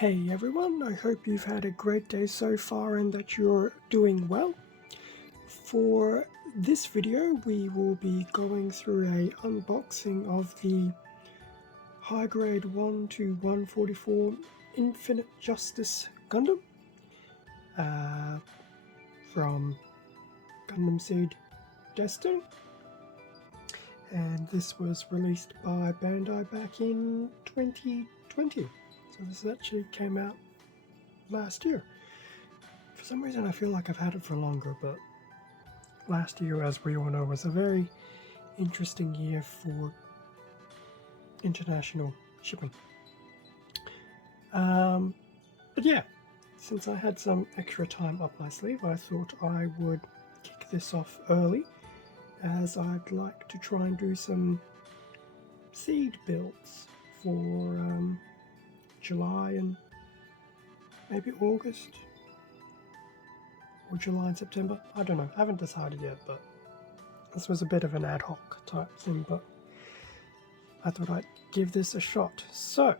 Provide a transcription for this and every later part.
Hey everyone, I hope you've had a great day so far and that you're doing well. For this video we will be going through a unboxing of the high grade 1 to 144 Infinite Justice Gundam from Gundam Seed Destiny, and this was released by Bandai back in 2020. So this actually came out last year. For some reason I feel like I've had it for longer, but last year, as we all know, was a very interesting year for international shipping. But yeah, since I had some extra time up my sleeve, I thought I would kick this off early, as I'd like to try and do some seed builds for July and maybe August, or July and September. I don't know, I haven't decided yet, but this was a bit of an ad hoc type thing, but I thought I'd give this a shot. So,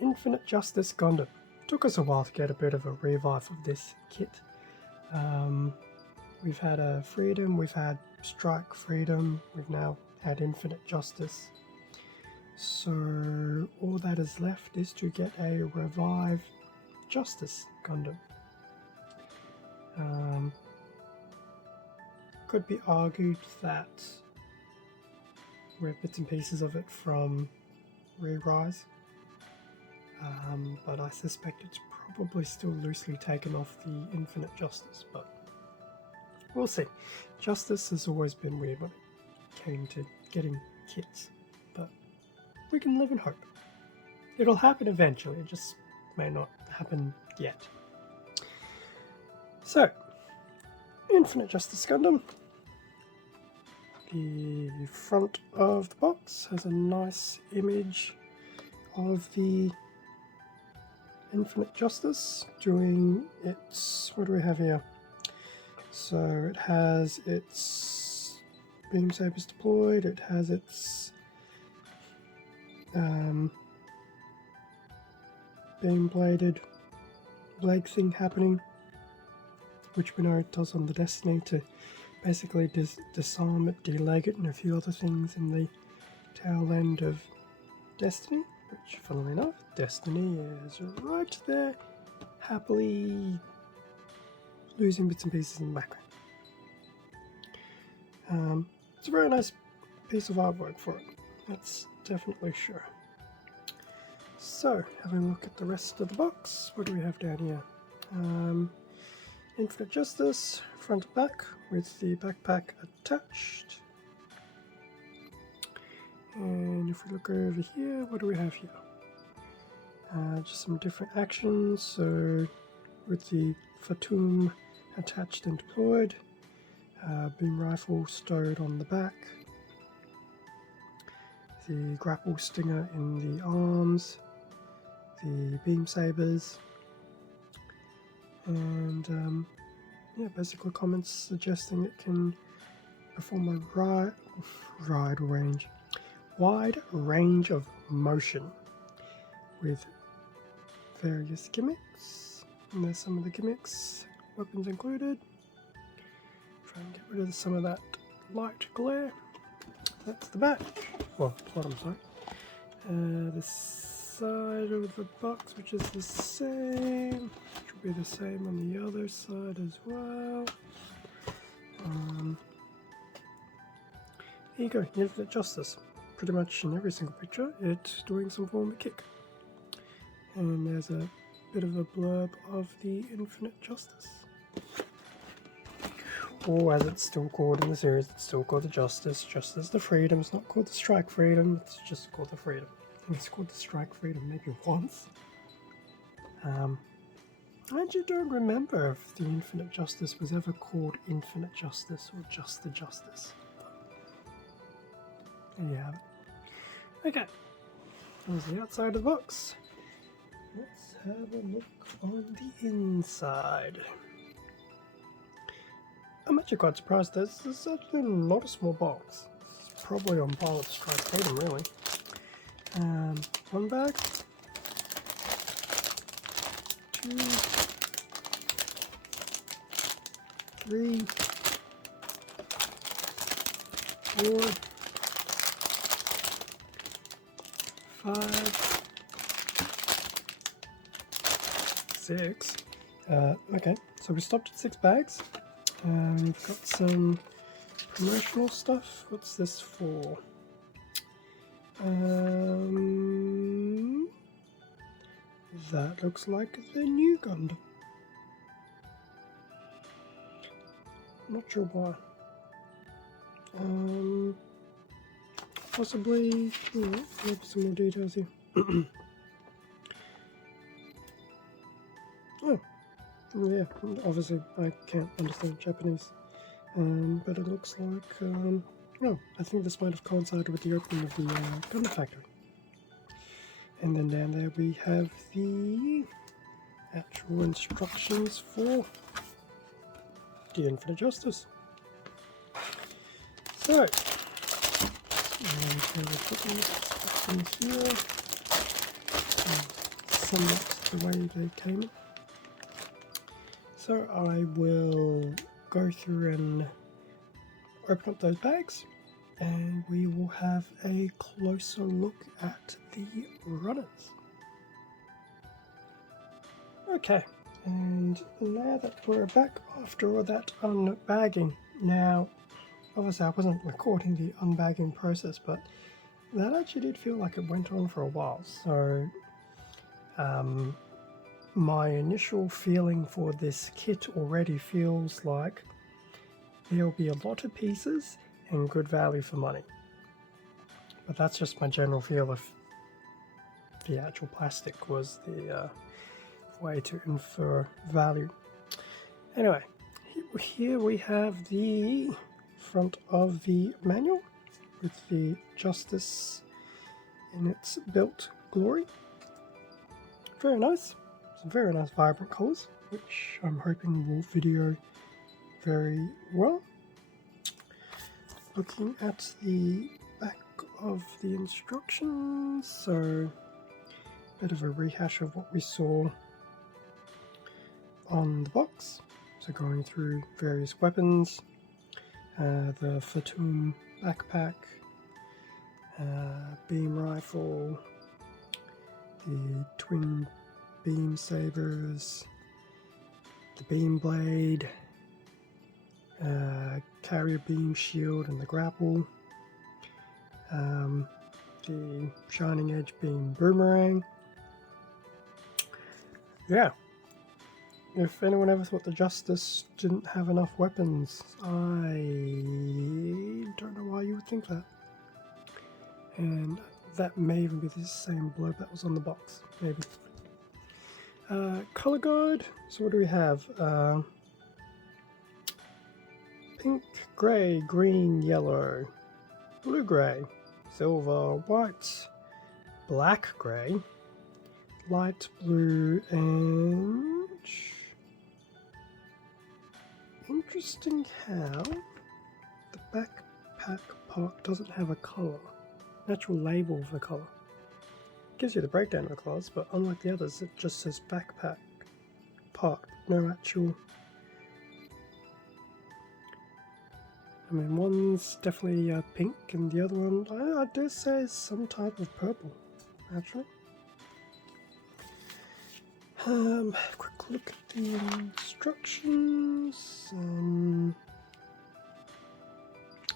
Infinite Justice Gundam. Took us a while to get a bit of a revive of this kit. We've had a Freedom, we've had Strike Freedom, we've now had Infinite Justice. So all that is left is to get a Revive Justice Gundam. Could be argued that we have bits and pieces of it from Re-Rise, but I suspect it's probably still loosely taken off the Infinite Justice, but we'll see. Justice has always been weird when it came to getting kits, but we can live in hope. It'll happen eventually, it just may not happen yet. So, Infinite Justice Gundam. The front of the box has a nice image of the Infinite Justice doing its, what do we have here? So it has its beam sabers deployed, it has its beam bladed leg thing happening, which we know it does on the Destiny to basically disarm it, deleg it, and a few other things in the tail end of Destiny, which, funnily enough, Destiny is right there, happily losing bits and pieces in the background. It's a very nice piece of artwork for it, that's definitely sure. So, having a look at the rest of the box, what do we have down here? Infinite Justice, front and back, with the backpack attached. And if we look over here, what do we have here? Just some different actions, so with the Fatum attached and deployed, beam rifle stowed on the back, the grapple stinger in the arms, the beam sabers, and yeah, basically comments suggesting it can perform a wide range of motion with various gimmicks. And there's some of the gimmicks, weapons included. Try and get rid of some of that light glare. That's the back. Well, bottom side. The side of the box, which is the same, should be the same on the other side as well. Here you go, Infinite Justice. Pretty much in every single picture, it's doing some form of kick. And there's a bit of a blurb of the Infinite Justice. Or as it's still called in the series, it's still called the Justice, just as the Freedom. It's not called the Strike Freedom, it's just called the Freedom. And it's called the Strike Freedom maybe once. I actually don't remember if the Infinite Justice was ever called Infinite Justice or just the Justice. There you have it. Okay, there's the outside of the box. Let's have a look on the inside. I'm actually quite surprised. There's actually not a small box. It's probably on par with Strike Freedom, really. One bag. 2, 3, 4, 5, 6. Okay, so we stopped at 6 bags. We've got some promotional stuff. What's this for? That looks like the new Gundam. Not sure why. Possibly. Maybe some more details here. Oh, yeah. Obviously, I can't understand Japanese, but it looks like. Oh, I think this might have coincided with the opening of the Gundam factory. And then down there we have the actual instructions for the Infinite Justice. So, I'm going to put these in here, somewhat the way they came in. So I will go through and open up those bags, and we will have a closer look at the runners. Okay, and now that we're back after all that unbagging, now obviously I wasn't recording the unbagging process, but that actually did feel like it went on for a while. So my initial feeling for this kit already feels like there'll be a lot of pieces and good value for money. But that's just my general feel if the actual plastic was the way to infer value. Anyway, here we have the front of the manual with the Justice in its built glory. Very nice. Some very nice vibrant colours, which I'm hoping will video very well. Looking at the back of the instructions, so a bit of a rehash of what we saw on the box. So going through various weapons, the Fatum backpack, beam rifle, the twin beam sabers, the beam blade, carrier beam shield and the grapple, the shining edge beam boomerang. Yeah, if anyone ever thought the Justice didn't have enough weapons, I don't know why you would think that. And that may even be the same bloke that was on the box, maybe. Color guide, so what do we have? Pink, grey, green, yellow, blue grey, silver, white, black grey, light blue, and interesting how the backpack part doesn't have a colour, an actual label of the colour. Gives you the breakdown of the colours, but unlike the others, it just says backpack part, no actual. I mean, one's definitely pink, and the other one, I dare say, is some type of purple, actually. Quick look at the instructions.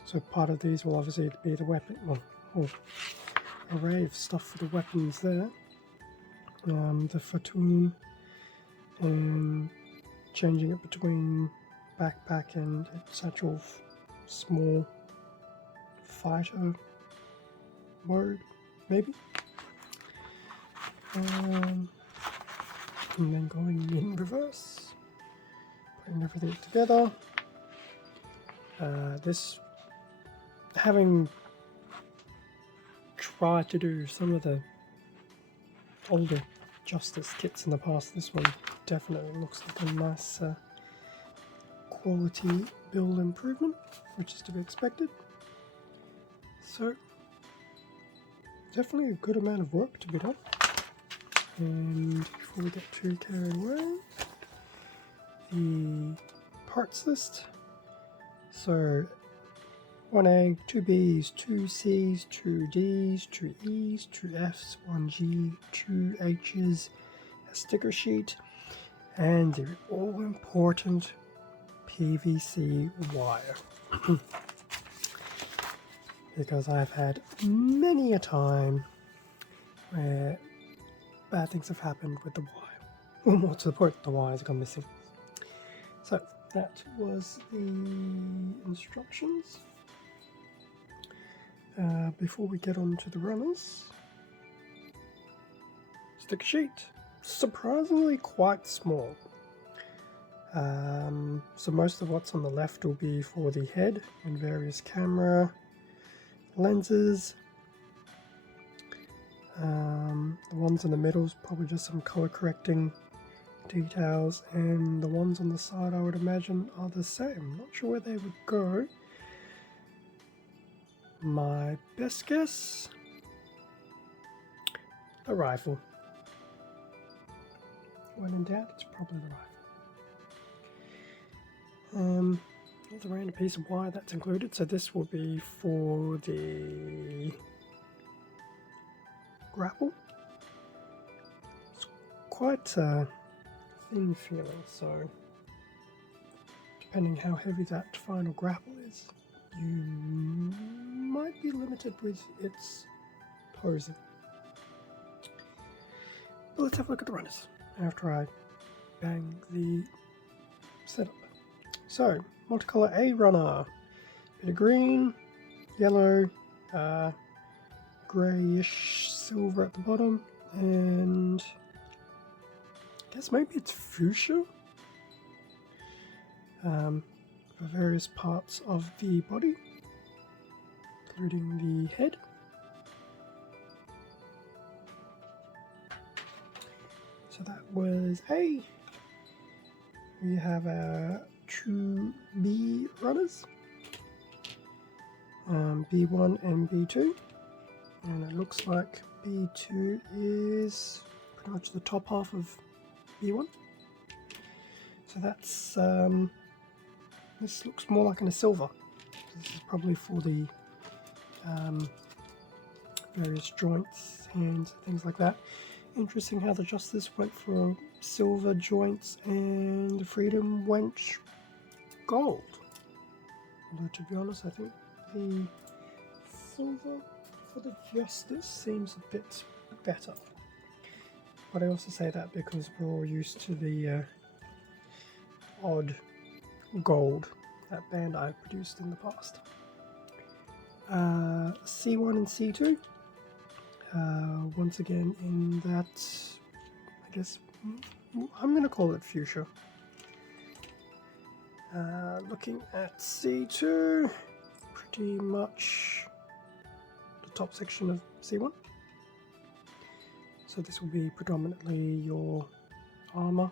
So part of these will obviously be the weapon, well, array of stuff for the weapons there. The Fatum, and changing it between backpack and its actual small fighter mode, maybe. And then going in reverse, putting everything together. This, having tried to do some of the older Justice kits in the past, this one definitely looks like a nice quality build improvement, which is to be expected. So definitely a good amount of work to be done And before we get too carried away, the parts list. So 1A, 2 B's, 2 C's, 2 D's, 2 E's, 2 F's, 1 G, 2 H's, a sticker sheet, and the all important PVC wire. Because I've had many a time where bad things have happened with the wire. Or more to the point, the wire's gone missing. So that was the instructions. Before we get on to the runners, sticker sheet, surprisingly quite small. So most of what's on the left will be for the head and various camera lenses. The ones in the middle is probably just some color correcting details, and the ones on the side I would imagine are the same. Not sure where they would go. My best guess, a rifle. When in doubt, it's probably the rifle. There's a random piece of wire that's included, so this will be for the grapple. It's quite thin feeling, so depending how heavy that final grapple is, you might be limited with its posing. But let's have a look at the runners after I bang the setup. So, multicolor A runner, bit of green, yellow, greyish silver at the bottom, and I guess maybe it's fuchsia for various parts of the body, including the head. So that was A. We have our 2 B runners, B1 and B2, and it looks like B2 is pretty much the top half of B1. So that's this looks more like in a silver. This is probably for the various joints, hands, things like that. Interesting how the Justice went for silver joints and the Freedom went gold. Although to be honest, I think the silver for the Justice seems a bit better. But I also say that because we're all used to the odd gold that Bandai produced in the past. C1 and C2. Once again in that, I guess, I'm going to call it fuchsia. Looking at C2, pretty much the top section of C1. So this will be predominantly your armor.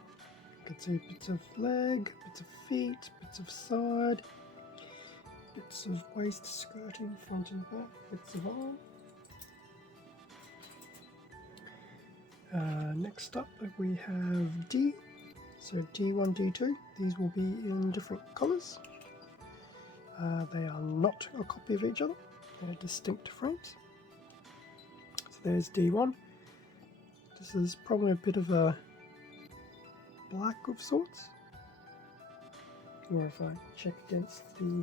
You can see bits of leg, bits of feet, bits of side, bits of waist, skirting, front and back, bits of arm. Next up we have D, so D1, D2, these will be in different colours. They are not a copy of each other, they're distinct frames. So there's D1, this is probably a bit of a black of sorts, or if I check against the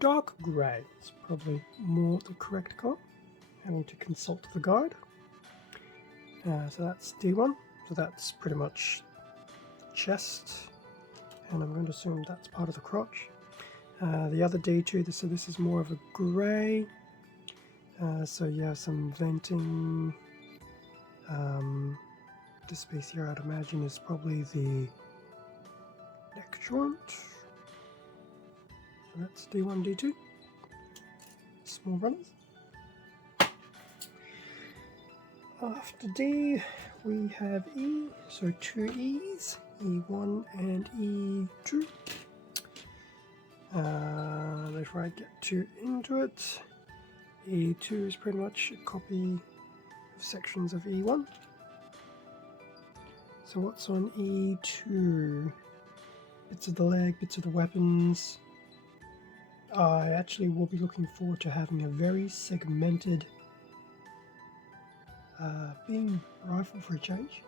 dark grey, it's probably more the correct colour. I need to consult the guide. So that's D1, so that's pretty much chest, and I'm going to assume that's part of the crotch. The other D2, so this is more of a grey, so you have some venting. This piece here I'd imagine is probably the neck joint. So that's D1, D2, small runners. After D, we have E, so 2 E's, E1 and E2. Before I get too into it, E2 is pretty much a copy sections of E1. So what's on E2? Bits of the leg, bits of the weapons. I actually will be looking forward to having a very segmented beam rifle for a change.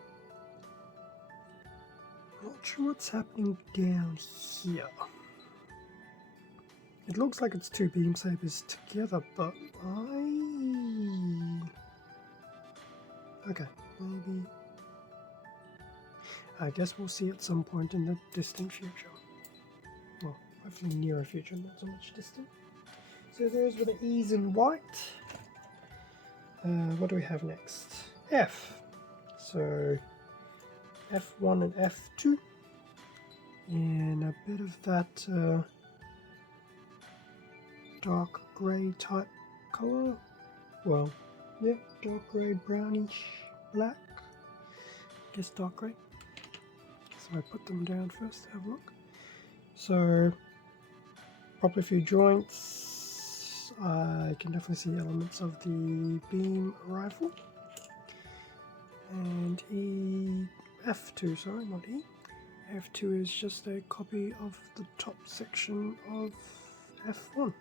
Not sure what's happening down here. It looks like it's two beam sabers together, but okay, maybe. I guess we'll see at some point in the distant future. Well, hopefully nearer future, not so much distant. So those were the E's in white. What do we have next? F. So F1 and F2. And a bit of that dark grey type colour. Well, yeah, dark grey, brownish, black. I guess dark grey. So I put them down first to have a look. So, properly few joints. I can definitely see elements of the beam rifle. And F2, sorry, not E. F2 is just a copy of the top section of F1.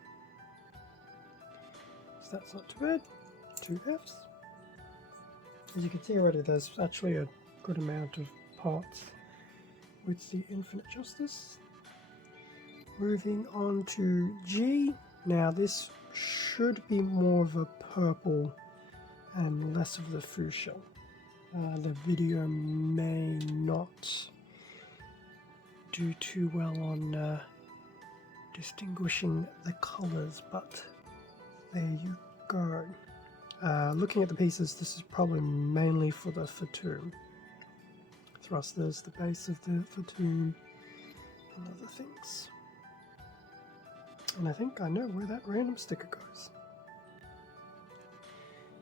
So that's not too bad. 2 Fs. As you can see already, there's actually a good amount of parts with the Infinite Justice. Moving on to G. Now this should be more of a purple and less of the fuchsia. The video may not do too well on distinguishing the colours, but there you go. Looking at the pieces, this is probably mainly for the Fatum. Thrusters, the base of the Fatum, and other things. And I think I know where that random sticker goes.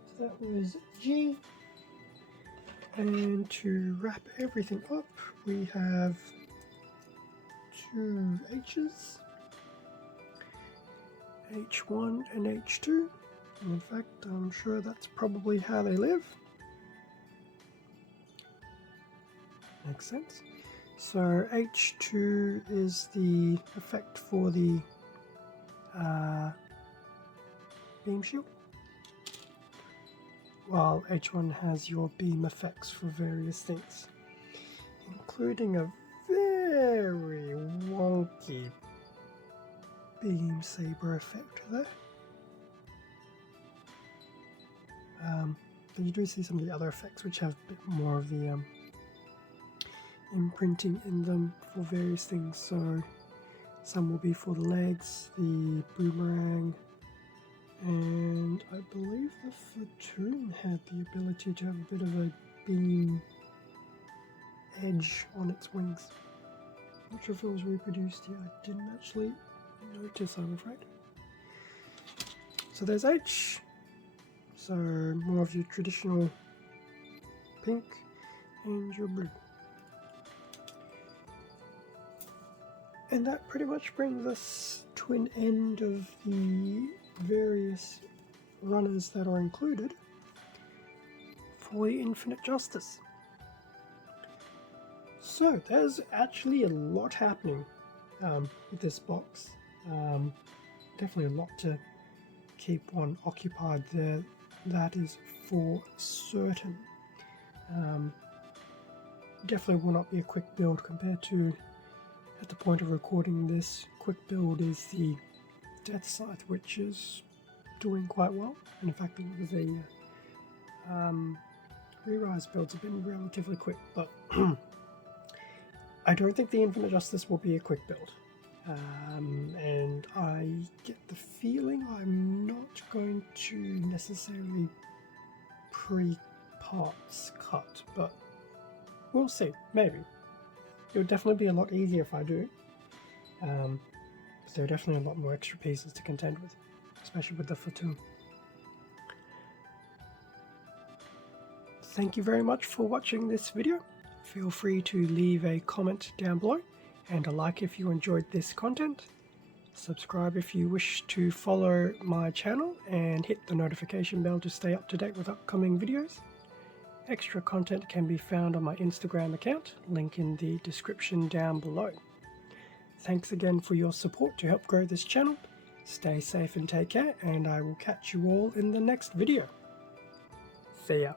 So that was G. And to wrap everything up, we have 2 H's. H1 and H2. And in fact, I'm sure that's probably how they live. Makes sense. So H2 is the effect for the beam shield, while H1 has your beam effects for various things, including a very wonky beam saber effect there. But you do see some of the other effects which have a bit more of the imprinting in them for various things. So some will be for the legs, the boomerang, and I believe the Fatum had the ability to have a bit of a beam edge on its wings. Not sure if it was reproduced here. I didn't actually notice, I'm afraid. So there's H. So more of your traditional pink and your blue. And that pretty much brings us to an end of the various runners that are included for the Infinite Justice. So there's actually a lot happening with this box. Definitely a lot to keep one occupied there, that is for certain. Definitely will not be a quick build compared to, at the point of recording this, quick build is the Death Scythe, which is doing quite well. And in fact, it was a Re-Rise builds have been relatively quick, but I don't think the Infinite Justice will be a quick build. And I get the feeling I'm not going to necessarily pre-parts cut, but we'll see, maybe. It would definitely be a lot easier if I do. But there are definitely a lot more extra pieces to contend with, especially with the Fatum. Thank you very much for watching this video. Feel free to leave a comment down below and a like if you enjoyed this content. Subscribe if you wish to follow my channel and hit the notification bell to stay up to date with upcoming videos. Extra content can be found on my Instagram account, link in the description down below. Thanks again for your support to help grow this channel. Stay safe and take care, and I will catch you all in the next video. See ya.